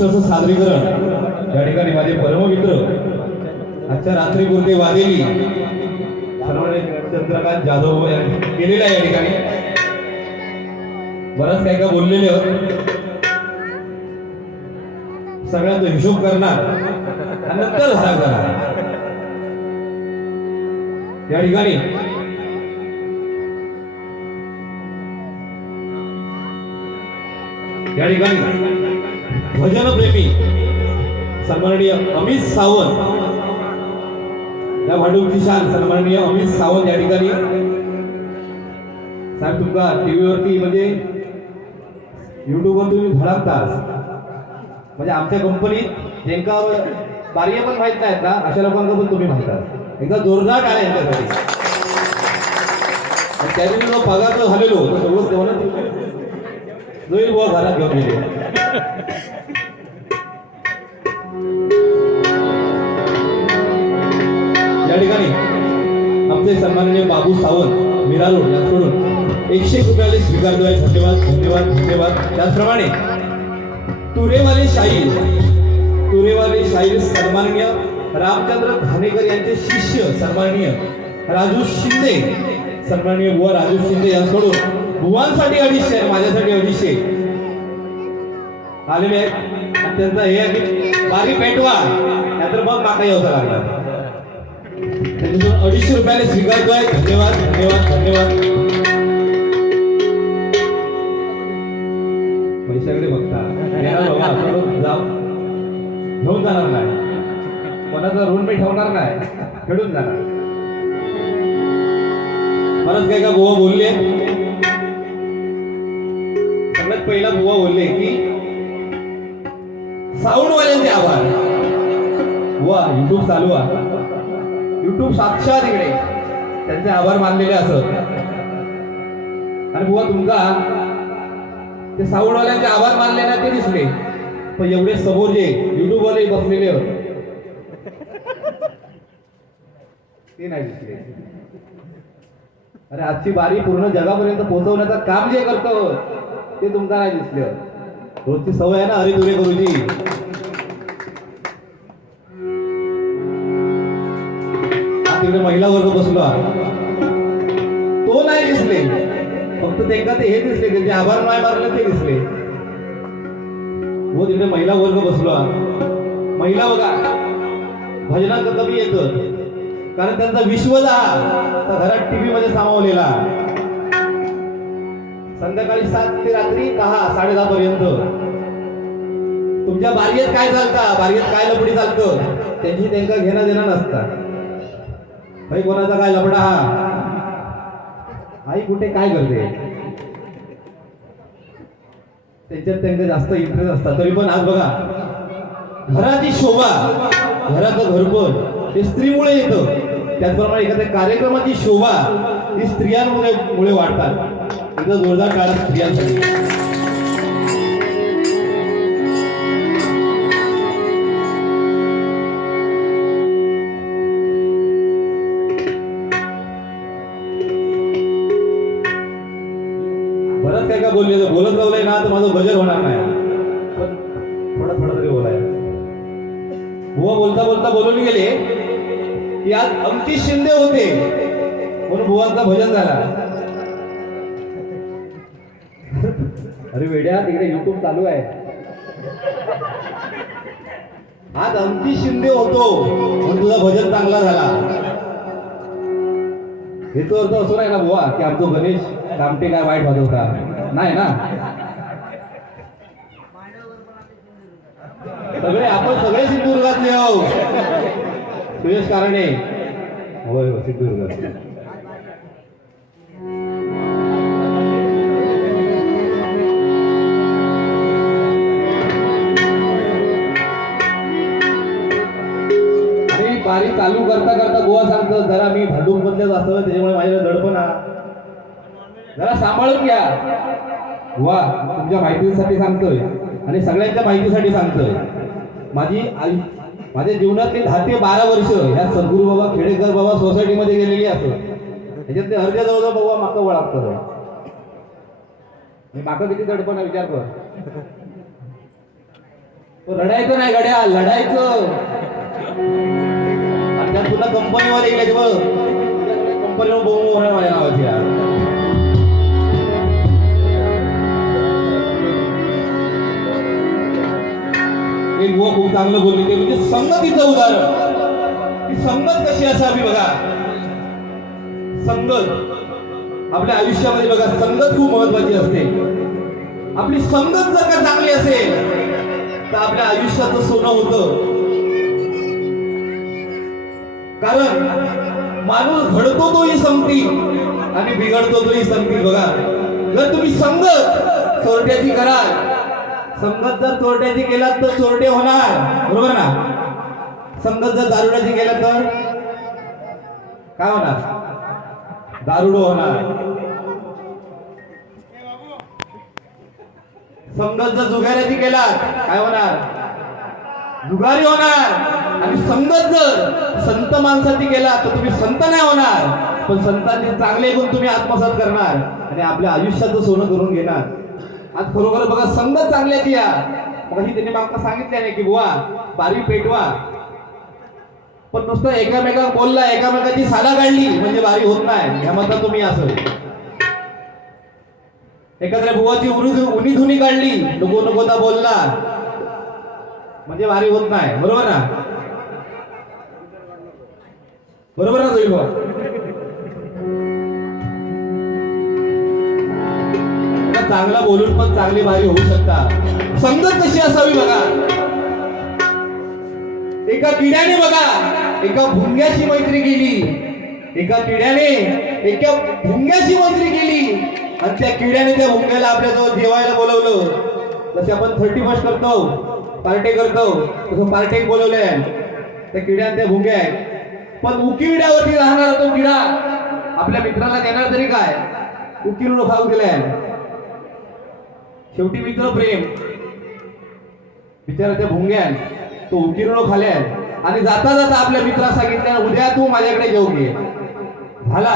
उत्कृष्ट असं सादरीकरण? या ठिकाणी माझे परममित्र. आजच्या रात्रीपुरते वादेली. सर्वांनी चंद्रकांत जाधव यांनी केलेलं आहे या ठिकाणी. बरंच काय का बोललेले सगळ्यांचा हिशोब करणार. नंतर सांगणार या ठिकाणी. या ठिकाणी. भजनप्रेमी सन्माननीय अमित सावंत. या भांडूपची शान सन्माननीय अमित सावंत या ठिकाणी. साहेब तुमका टीव्हीवरती म्हणजे युट्यूबवर तुम्ही धडकताच म्हणजे आमच्या कंपनीत ज्यांका बार्य पण माहीत नाहीत ना अशा लोकांना पण तुम्ही माहीत आहात एकदा जोरदार आहे यांच्यासाठी. आणि त्या दिवशी जो पगार जो झालेलो सगळं तेव्हा जोईल बुवा घरात घेऊन गेले. सन्माननीय बाबू सावंत मीरा रोड यांच्याकडून एकशे रुपयाला रुपयाले आहे. धन्यवाद धन्यवाद धन्यवाद. त्याचप्रमाणे तुरेवाले शाहीर. तुरेवाले शाहीर सन्माननीय रामचंद्र धानेकर यांचे शिष्य सन्माननीय राजू शिंदे. सन्माननीय बुवा राजू शिंदे यांच्याकडून बुवांसाठी अडीचशे आहे माझ्यासाठी अडीचशे आलेले आहेत आणि त्यांचा हे आहे की बारी पेटवा. नाहीतर मग माका यावं त्यांच्याकडून अडीचशे रुपयाने स्वीकारतोय. धन्यवाद धन्यवाद धन्यवाद. पैशाकडे बघता. जाऊ. घेऊन जाणार नाही. कोणाचा ऋण मी ठेवणार नाही. खेळून जाणार. परत काय का बुवा बोलले? सगळ्यात पहिला बुवा बोलले की साऊंडवाल्यांचे आभार. बुवा युट्यूब चालू आहे. युट्यूब साक्षात इकडे. त्यांचे आभार मानलेले असत आणि बुवा तुमका ते साऊंडवाल्यांचे आभार मानले ना ते दिसले. पण एवढे समोर जे युट्यूबवाले बसलेले होते ते नाही दिसले. अरे आजची बारी पूर्ण जगापर्यंत पोहोचवण्याचं काम जे करतो ते तुमका नाही दिसलं रोजची सवय आहे ना अरे तुरे गुरुजी. तिकडे महिला वर्ग बसला तो नाही दिसले. फक्त त्यांना ते हे दिसले त्यांचे आभार नाही मारले ते दिसले. हो तिकडे महिला वर्ग बसलो महिला बघा भजनाचं कमी येत. कारण त्यांचा विश्वच हा घरात टीव्ही मध्ये सामावलेला. संध्याकाळी सात ते रात्री दहा साडे दहा पर्यंत. तुमच्या बार्गेत काय चालतं? बार्गेत काय लपडी चालतं? त्यांची त्यांना घेणं देणं नसतं. भाई कोणाचा काय लबडा हा? आई कुठे? काय करते? त्याच्यात त्यांना जास्त इंटरेस्ट असतात. तरी पण आज बघा घराची शोभा घराचं घरपण हे स्त्रीमुळे येतं. त्याचप्रमाणे एखाद्या कार्यक्रमाची शोभा ही स्त्रियांमुळे मुळे वाढतात. एकदा जोरदार काळात स्त्रियांसाठी. बोल मी जर बोलत राहिलंय ना तर माझं भजन होणार नाही. पण थोडं थोडं तरी बोलाय बुवा बोलता बोलता बोलून गेले की आज अंकित शिंदे होते. म्हणून बुवांचा भजन झाला. अरे वेड्या तिकडे युट्यूब चालू आहे. आज अंकित शिंदे होतो म्हणून तुझा भजन चांगला झाला. हेच अर्थ असो नाही ना बुवा की आमचं गणेश कामटे काय वाईट वाजवता नाही ना. सगळे आपण सगळे सिंधुदुर्गातले आहो सुयश कारणे. होय हो सिंधुदुर्गात. बारी चालू करता करता गोवा सांगतो जरा मी भांडूप मधल्याच असतं त्याच्यामुळे माझ्या दडपण हा जरा सांभाळून घ्या. वा तुमच्या माहितीसाठी सांगतोय. आणि सगळ्यांच्या माहितीसाठी सांगतोय. माझी आई माझ्या जीवनातली दहा ते बारा वर्ष ह्या सद्गुरू बाबा खेडेकर बाबा सोसायटीमध्ये गेलेली असो. त्याच्यातले अर्ध्या जवळ बाबा माका वळागतं मी माका किती दडपणा विचार कर. रडायचं नाही गड्या लढायचं. आणि तुला कंपनीवर येईल कंपनीवर बघून माझ्या नावाची एक बुवा खूप चांगलं बोलले ते म्हणजे संगतीचं उदाहरण. ही संगत कशी असावी बघा? संगत. आपल्या आयुष्यामध्ये बघा संगत खूप महत्वाची असते. आपली संगत जर का चांगली असेल तर आपल्या आयुष्याचं सोनं होतं. कारण माणूस घडतो तोही संगती आणि बिघडतो तोही संगती बघा. जर तुम्ही संगत चोरट्याची कराल संगत जर चोरट्याची केलात तर चोरटे होणार. बरोबर ना? संगत जर दारुड्याची केलं तर? काय होणार? दारुडो होणार. संगत जर जुगाऱ्याची केलात काय होणार? जुगारी होणार. आणि संगत जर संत माणसाची केला तर तुम्ही संत नाही होणार. पण संतांचे चांगले गुण तुम्ही आत्मसात करणार. आणि आपल्या आयुष्याचं सोनं करून घेणार. आज खरोखर बघा संगत चांगल्या या. मग त्यांनी मागता सांगितले नाही की बुवा बारी पेटवा. पण नुसतं एकामेका बोलला एकामेकाची साला काढली म्हणजे बारी होत नाही. ह्या मतात तुम्ही असं. एखाद्या बुवाची उनी उनी धुनी काढली नको नकोता बोलला. म्हणजे भारी होत नाही. बरोबर ना? बरोबर ना जोईल चांगला बोलून पण चांगली भारी होऊ शकता संगत कशी असावी बघा. एका किड्याने बघा एका भुंग्याशी मैत्री केली. एका किड्याने एका भुंग्याशी मैत्री केली. आणि त्या किड्याने त्या भुंग्याला आपल्या जवळ जेवायला बोलवलं. जसे आपण थर्टी फर्स्ट करतो पार्टे करतो तसं पार्टे बोलवले त्या किड्याने त्या भुंग्या आहेत. पण उकिरड्यावरती राहणारा तो किडा आपल्या मित्राला देणार तरी काय? उकिरून खाऊ दिलाय. शेवटी मित्र प्रेम. बिचारा त्या भुंग्यान तो उकिरणो खाल्यान आणि जाता जाता आपल्या मित्रा सांगितल्या उद्या तू माझ्याकडे जेव घे झाला.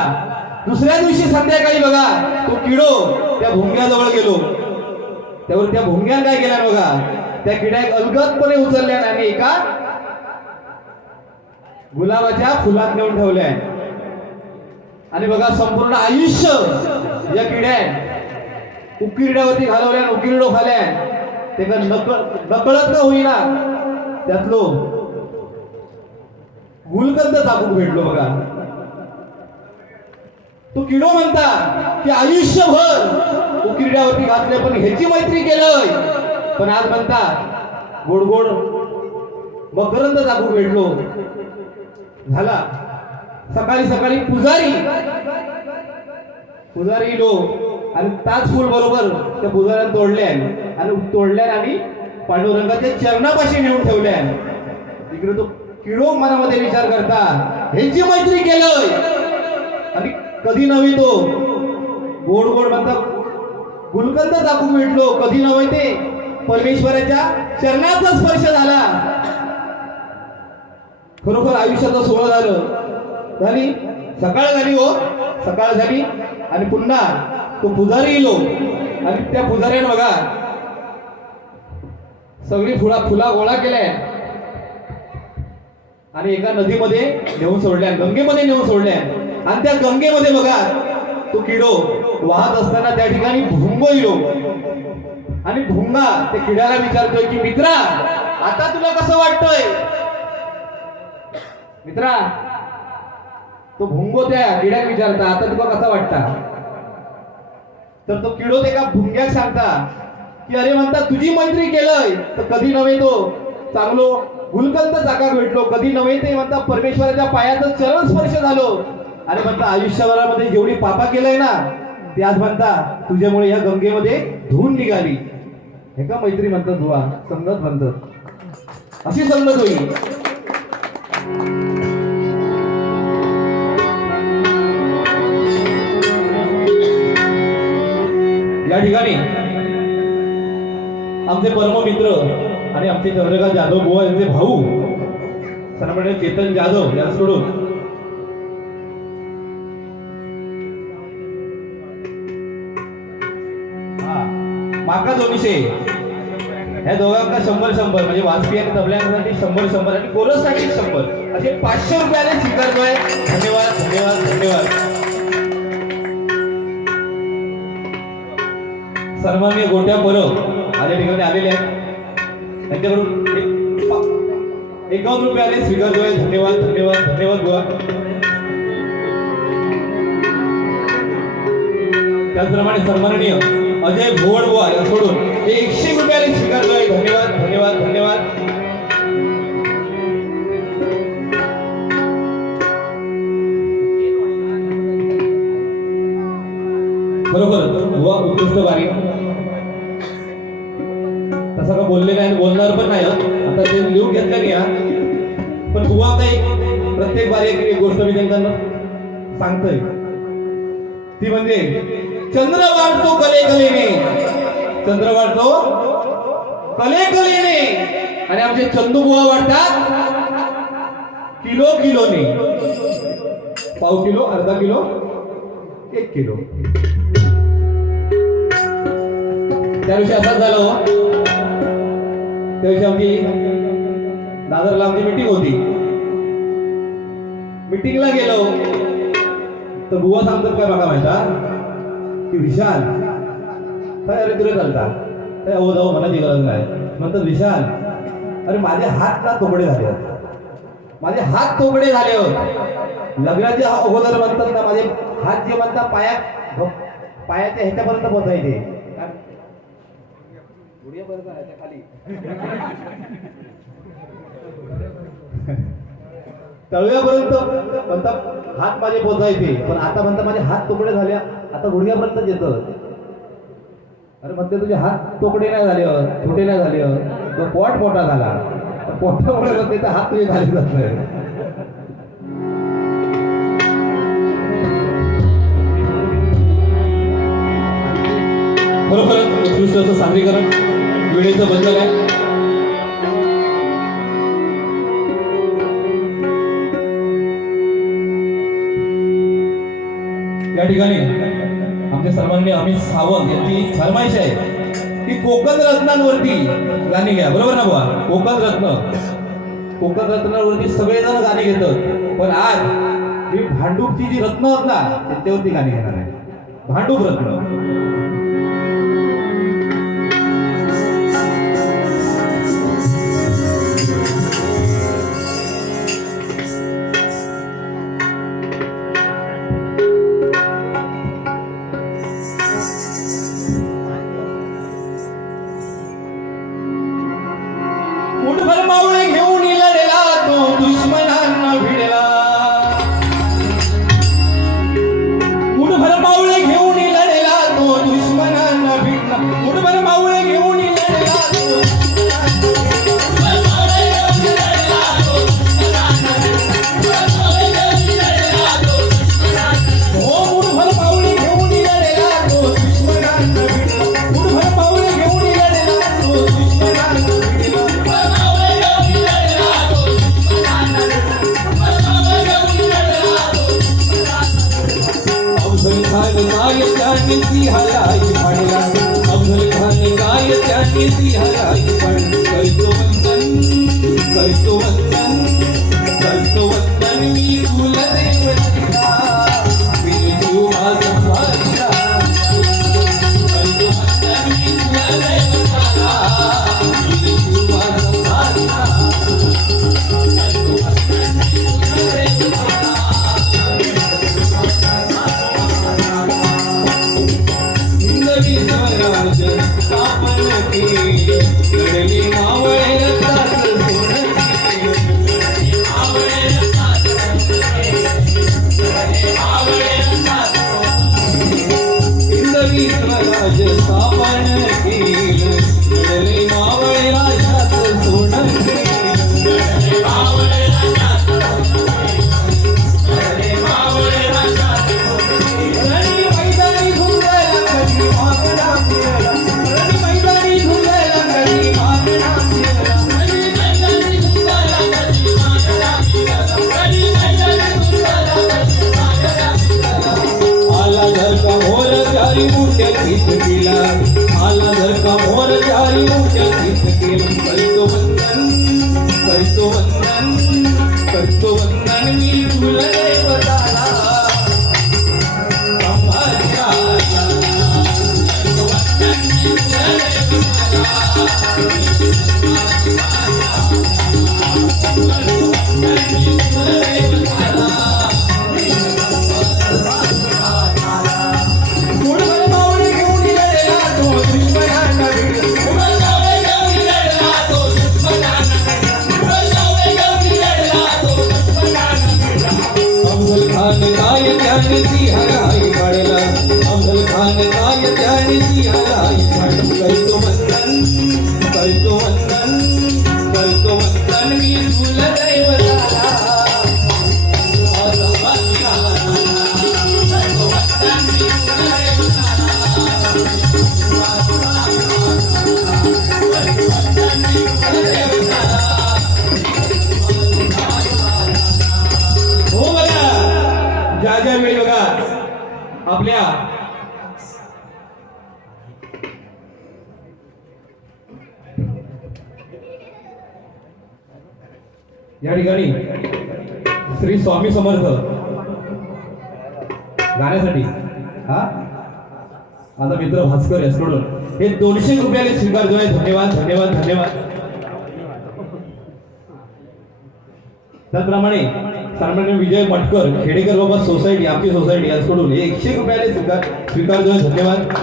दुसऱ्या दिवशी संध्याकाळी बघा तो किडो त्या भुंग्याजवळ गेलो. त्यावर त्या भुंग्यान काय केल्या बघा? त्या किड्याक अलगदपणे उचलल्या आणि एका गुलाबाच्या फुलात नेऊन ठेवल्या आणि बघा संपूर्ण आयुष्य या किड्या उकिरड्यावरती घालवल्या उकिरडो खाल्या. ते का नकळ नकळत का होईना? त्यातलो गुलकंद चाकूक भेटलो बघा. तो किडो म्हणता की आयुष्यभर उकिरड्यावरती घातले पण ह्याची मैत्री केलंय. पण आज म्हणता गोड गोड मकरंद चाकू भेटलो. झाला. सकाळी सकाळी पुजारी पुजारी लोक आणि ताच फूल बरोबर त्या पुजाऱ्याने तोडल्या आणि तोडल्या आणि पांडुरंगाच्या चरणापाशी नेऊन ठेवल्या इकडे तो किडो मनामध्ये विचार करता ह्यांची मैत्री केलंय. आणि कधी नव्हे तो. गोड गोड म्हणता गुलकंद दाखवून भेटलो कधी नव्हे ते. परमेश्वराच्या चरणाचा स्पर्श झाला. खरोखर आयुष्याचं सोहळा झालं. आणि सकाळ झाली हो. सकाळ झाली आणि पुन्हा तो पुजारी येलो. आणि त्या पुजाऱ्यानं बघा सगळी फुला फुला गोळा केल्या. आणि एका नदीमध्ये नेऊन सोडल्या. गंगेमध्ये नेऊन सोडल्या. आणि त्या गंगेमध्ये बघा तो किडो वाहत असताना त्या ठिकाणी भुंग येलो. आणि भुंगा ते किड्याला विचारतोय की मित्रा आता तुला कसं वाटतंय? मित्रा तो भुंगो त्या किड्याक विचारता आता तुला कसा वाटता? तर तो किडो त्या भुंग्याक सांगता की अरे म्हणता तुझी मैत्री केलंय तर कधी नव्हे तो. चांगलो गुलकंद जागा भेटलो कधी नव्हे ते म्हणता परमेश्वराच्या पायाचं चरण स्पर्श झालो. आणि म्हणता आयुष्यभरामध्ये जेवढी पापा केलंय ना ते आज म्हणता तुझ्यामुळे या गंगेमध्ये धुवून निघाली. हे का मैत्री म्हणतात धुवा संगत म्हणतात. अशी संगत होईल. या ठिकाणी आमचे परममित्र आणि आमचे चंद्रकांत जाधव बुवा यांचे भाऊ सन्माननीय चेतन जाधव यांच्याकडून हा, माका दोनशे ह्या दोघांना शंभर शंभर म्हणजे वाजपेयी आणि तबल्यांसाठी शंभर शंभर आणि कोरससाठी शंभर. असे पाचशे रुपयाने स्वीकारतोय. धन्यवाद धन्यवाद धन्यवाद. सन्माननीय गोट्या परब आल्या ठिकाणी आलेले आहेत. त्यांच्याकडून एक पा- एकावन्न जो स्वीकारतोय धन्यवाद धन्यवाद धन्यवाद गोवा त्याचप्रमाणे सन्माननीय अजय भोवड बुवा सोडून हे एकशे रुपयाने स्वीकारतोय धन्यवाद धन्यवाद धन्यवाद. बरोबर बुवा उत्कृष्ट वारी सांगतोय. ती म्हणजे चंद्र वाढतो कले कलेने चंद्र वाढतो कले कलेने आणि आमचे चंदूबुवा वाढतात किलो किलोने. पाव किलो अर्धा किलो एक किलो. त्या दिवशी असंच झालं हो. त्या दिवशी आमची दादरला आमची मिटिंग होती. मिटिंगला गेलो. तर बुवा सांगतात काय बघा माहिता की विशाल काय अरे तुला चालता? काय हो जाऊ म्हणायची गरज नाही. म्हणतात विशाल अरे माझे हात ना तोकडे झाले आहेत. माझे हात तोकडे झाले होते लग्नाच्या अगोदर म्हणतात ना माझे हात जे म्हणतात पाया पायाच्या ह्याच्यापर्यंत पोचायचे खाली. तळव्यापर्यंत म्हणतात हात माझे पोचायचे पण आता म्हणतात माझे हात तुकडे झाले आता गुडघ्यापर्यंत येतं. अरे म्हणते तुझे हात तुकडे नाही झाले छोटे नाही झाले हो. तो पोट मोठा झाला. पोटामुळे म्हणते तर हात तुझे झाले जात नाही. खरोखरच उत्कृष्ट असं सादरीकरण वेळेचं बंधन आहे. ठिकाणी आमच्या सर्वांनी अमित सावंत यांची फरमाईश आहे. की कोकण रत्नांवरती गाणी घ्या. बरोबर ना बुवा? कोकण रत्न. कोकण रत्नावरती सगळेजण गाणी घेतात. पण आज मी भांडूपची जी रत्न होत ना त्याच्यावरती गाणी घेणार आहे. भांडूप रत्न. मुठ्या गीत केला. आला जर का मोर जारी मुठ्या गीत केलं करतो वंदन करतो वंदन करतो वंदन मी तुला देवताला संभाषणाला. मुठभर आपल्या या ठिकाणी श्री स्वामी समर्थ गाण्यासाठी हा? आता मित्र भास्कर यासकडून हे दोनशे रुपयाने स्वीकारतोय. धन्यवाद धन्यवाद धन्यवाद. त्याचप्रमाणे सन्मान्य विजय मटकर खेडेकर बाबा सोसायटी आमची सोसायटी यांच्याकडून हे एकशे रुपयाने स्वीकार स्वीकारतोय. धन्यवाद.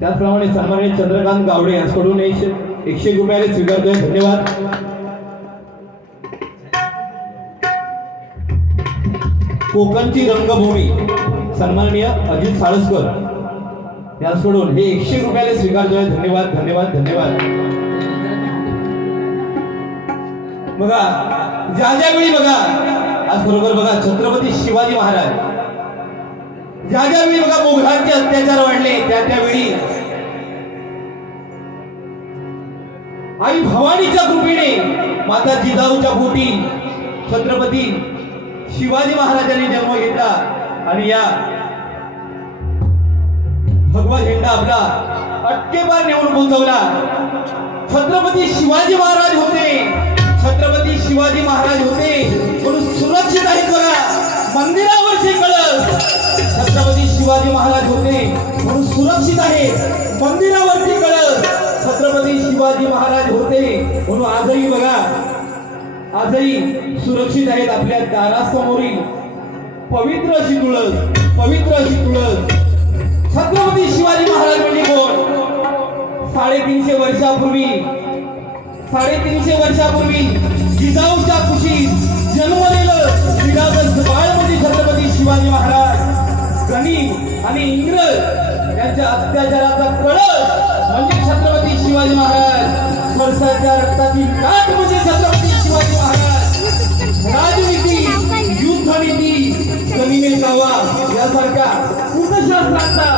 त्याचप्रमाणे सन्मान्य चंद्रकांत गावडे यांच्याकडून एकशे एकशे रुपयाने स्वीकारतोय. धन्यवाद. कोकणची रंगभूमी सन्माननीय अजित साळसकर यांच्याकडून हे एकशे रुपयाने स्वीकारतोय. धन्यवाद धन्यवाद धन्यवाद. बघा ज्या ज्या वेळी बघा आज बरोबर बघा छत्रपती शिवाजी महाराज. ज्या ज्या वेळी बघा मुघलांचे अत्याचार वाढले त्या त्यावेळी आई भवानीच्या कृपेने माता जिजाऊच्या पोटी छत्रपती शिवाजी महाराजांनी जन्म घेतला आणि या भगवा झेंडा आपला अटकेपार नेऊन पोहोचवला. छत्रपती शिवाजी महाराज होते. छत्रपती शिवाजी महाराज होते. म्हणून सुरक्षित आहेत बघा मंदिरावरचे कळस. छत्रपती शिवाजी महाराज होते. म्हणून सुरक्षित आहे. मंदिरावरती कळस. छत्रपती शिवाजी महाराज होते. म्हणून आजही बघा. आजही सुरक्षित आहेत आपल्या दारासमोरील. पवित्र अशी तुळस. पवित्र अशी तुळस. छत्रपती शिवाजी महाराज म्हणजे कोण? साडेतीनशे वर्षापूर्वी साडेतीनशे वर्षापूर्वी जिजाऊच्या कुशीत जन्मलेलं निरागस बाळ छत्रपती शिवाजी महाराज. गणित आणि इंग्रज यांच्या अत्याचाराचा कळस म्हणजे छत्रपती शिवाजी महाराज. वर्षाच्या रक्ताची गाठ म्हणजे छत्रपती शिवाजी महाराज. राजनीती युद्धनीती जमिने गावा यासारख्या कृतशास्त्राचा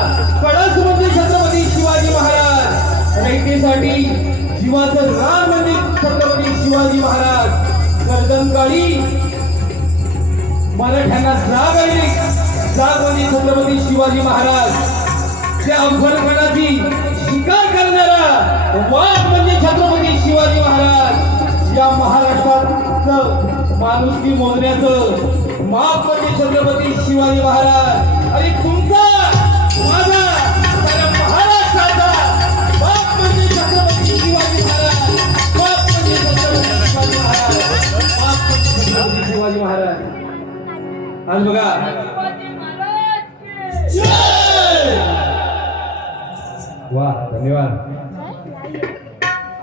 कळस म्हणजे छत्रपती शिवाजी महाराज. रयतेसाठी जीवाचं मराठ्यांना जाग आली जाग म्हणजे छत्रपती शिवाजी महाराज. त्या अफजलखानाची शिकार करणारा वाघ म्हणजे छत्रपती शिवाजी महाराज. या महाराष्ट्रात माणुसकी मोजण्याचं माप म्हणजे छत्रपती शिवाजी महाराज. आणि तुमचा माझा बाप म्हणजे छत्रपती शिवाजी महाराज. आज बघा. वा धन्यवाद.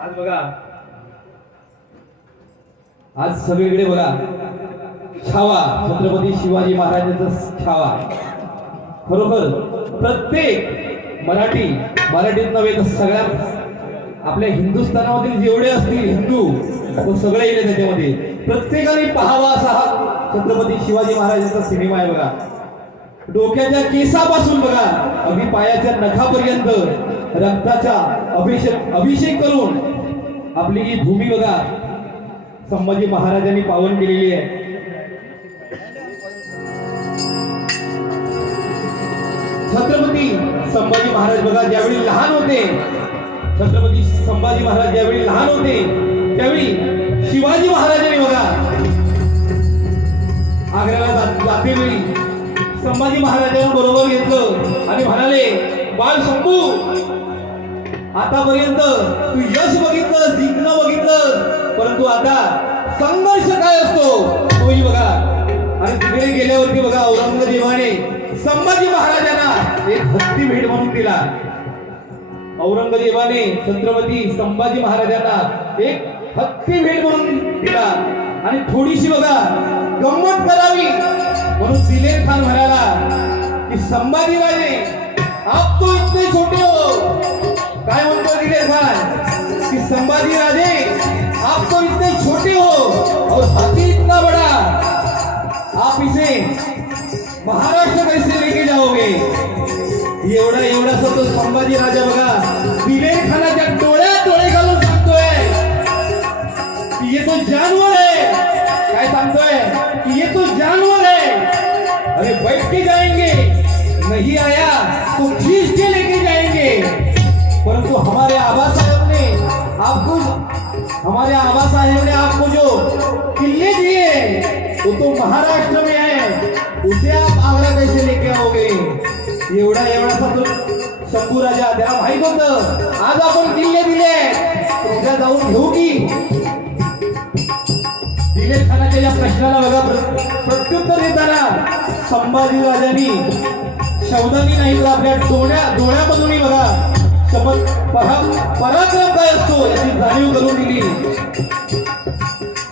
आज बघा. आज सगळीकडे बघा. छावा छत्रपती शिवाजी महाराजांचा छावा. खरोखर प्रत्येक मराठी मराठीत नव्हे तर सगळ्या आपल्या हिंदुस्थानामधील जेवढे असतील हिंदू सगळे येणे त्याच्यामध्ये. प्रत्येकाने पाहावा असा हा छत्रपती शिवाजी महाराजांचा सिनेमा आहे बघा. डोक्याच्या केसापासून बघा अगदी पायाच्या नखापर्यंत रक्ताचा अभिषेक अभिषेक करून आपली ही भूमी बघा. संभाजी महाराजांनी पावन केलेली आहे. छत्रपती संभाजी महाराज बघा ज्यावेळी लहान होते छत्रपती संभाजी महाराज ज्यावेळी लहान होते त्यावेळी शिवाजी महाराजांनी बघा आग्र्याला जाते वेळी संभाजी महाराजांना बरोबर घेतलं आणि म्हणाले बाळ शंभू आतापर्यंत तू यश बघितलं जिंकणं बघितलं परंतु आता संघर्ष काय असतो तोही बघा. आणि तिकडे गेल्यावरती बघा औरंगजेबाने संभाजी महाराजांना एक हत्ती भेट म्हणून दिला. औरंगजेबाने छत्रपती संभाजी महाराजांना एक हत्ती भेट म्हणून दिला. आणि थोडीशी बघा गंमत करावी. म्हणून दिलेर खान म्हणाला की संभाजीराजे आप तो इतने छोटे हो. काय म्हणतो दिलेर खान? कि, संभाजी राजे, आप तो इतने छोटे हो. और हाथी इतना बड़ा. आप इसे महाराष्ट्र कैसे लेके जाओगे. एवढा एवढा तो संभाजी राजा बघा दिलेर खानाच्या डोळ्यात डोळे घालून सांगतोय. कि, ये तो जानवर है. बैठ के जाएंगे नहीं आया तो खींच के लेके जाएंगे। परंतु हमारे आबा साहब ने आपको हमारे आबा साहेब ने आपको जो किले दिए वो तो महाराष्ट्र में है उसे आप आगरा कैसे लेके आओगे? एवढा एवढासा तो शंभू राजा द्या माहीत होतं आज आपण किल्ले दिले उद्या जाऊन घेऊ की दिलीप खानाच्या या प्रश्नाला बघा प्रत्युत्तर देताना संभाजी राजांनी शब्दांनी नाही तर आपल्या डोळ्या डोळ्यामधूनही बघा. शपथ पराक्रम काय असतो याची जाणीव करून दिली.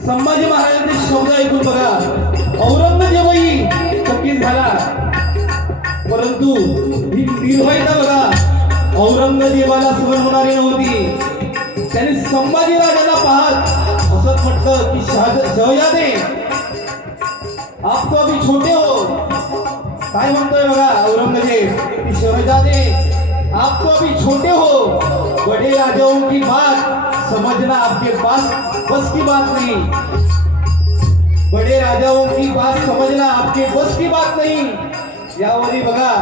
संभाजी महाराजांचे शब्द ऐकून बघा. औरंगजेबही चकित झाला. परंतु ही निर्भयता बघा. औरंगजेबाला सहन होणारी नव्हती. त्याने संभाजी राजाला पाहत असं म्हटलं की शहज शहजादे आप तो अभी छोटे हो। काय म्हणतोय बघा औरंगजेब शहजादे। आप तो अभी छोटे हो। बड़े राजाओं की बात समझना आपके पास बस की बात नहीं। बड़े राजाओं की बात समझना आपके बस की बात नहीं। यावरी बघा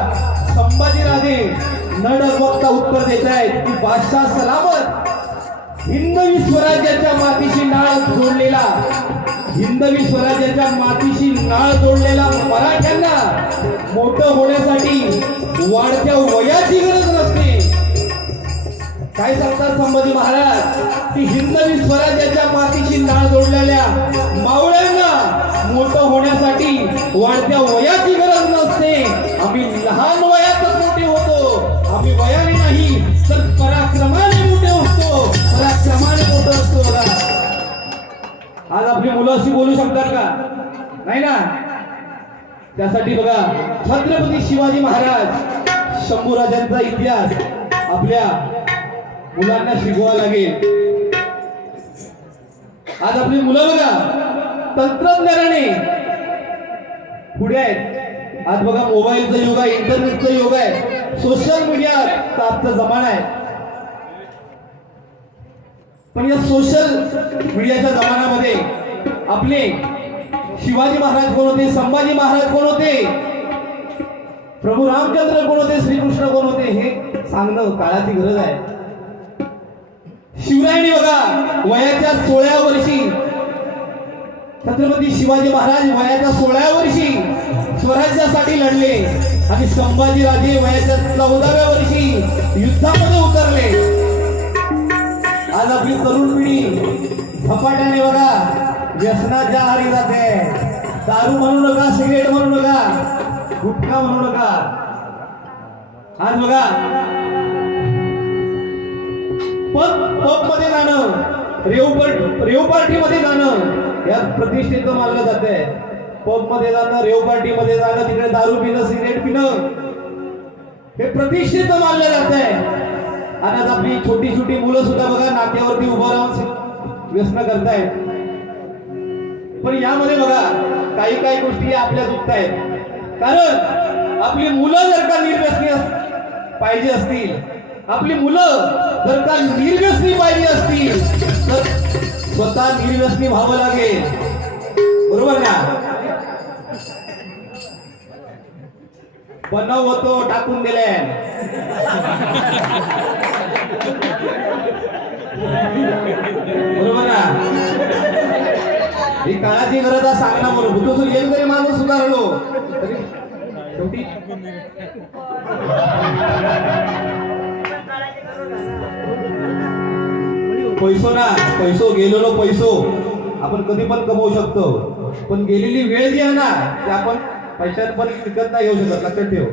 संभाजी राजे न डगमगता उत्तर देत आहेत की बादशाह सलामत हिंदवी स्वराज्याच्या मातीशी नाळ जोडलेला हिंदवी स्वराज्याच्या मातीशी नाळ जोडलेला मराठ्यांना मोठं होण्यासाठी वाढत्या वयाची गरज नसते. काय सांगतात संभाजी महाराज? की हिंदवी स्वराज्याच्या पाठीशी नाळ जोडलेल्या मावळ्यांना मोठं होण्यासाठी वाढत्या वयाची गरज नसते. आम्ही लहान वयातच मोठे होतो. आम्ही वयाने नाही तर पराक्रमाने मोठे होतो. पराक्रमाने मोठं असतो आज आपली मुलं अशी बोलू शकतात का? नाही ना? त्यासाठी बघा छत्रपती शिवाजी महाराज शंभूराजांचा इतिहास आपल्या मुलांना शिकवा लागेल. आज आपली मुलं बघा तंत्रज्ञानाने पुढे आहेत. आज बघा मोबाईलचा युग आहे इंटरनेटचा युग आहे सोशल मीडियाचा आजचा जमाना आहे. पण या सोशल मीडियाच्या जमान्यामध्ये आपले शिवाजी महाराज कोण होते? संभाजी महाराज कोण होते? प्रभू रामचंद्र कोण होते? श्रीकृष्ण कोण होते? हे सांगणं काळाची गरज आहे. शिवरायांनी बघा वयाच्या सोळ्या वर्षी छत्रपती शिवाजी महाराज वयाच्या सोळ्या वर्षी स्वराज्यासाठी लढले आणि संभाजी राजे वयाच्या चौदाव्या वर्षी युद्धामध्ये उतरले. आज आपली तरुण पिढी झपाट्याने बघा व्यसनाच्या आहारी जाते. दारू म्हणू नका सिगरेट म्हणू नका गुटखा म्हणू नका. आज बघा पब पबमध्ये जाणं रेव रेव पार्टी मध्ये जाणं या प्रतिष्ठेचं मानलं जाते. पबमध्ये जाणं रेव पार्टी मध्ये जाणं तिकडे दारू पिणं सिगरेट पिणं हे प्रतिष्ठेचं मानलं जात. आहे आणि आज आपली छोटी छोटी मुलं सुद्धा बघा नाक्यावरती उभं राहून व्यसन करतायत. पण यामध्ये बघा काही काही गोष्टी आपल्या दुखत आहेत. कारण आपली मुलं जर का निर्व्यसनी पाहिजे असतील आपली मुलं जर का निर्व्यसनी पाहिजे असतील तर स्वतः निर्व्यसनी व्हावं लागेल. बरोबर ना? बनव होतो टाकून दिले ही काळाची गरज आहे सांगणं बरोबर तू एक तरी माणूस सुधारलो. तरी शेवटी पैसो ना पैसो गेलेलो पैसो. आपण कधी पण कमवू शकतो. पण गेलेली वेळ जी आहे ना ती आपण पैशात पण विकत नाही येऊ शकत. लक्षात ठेव.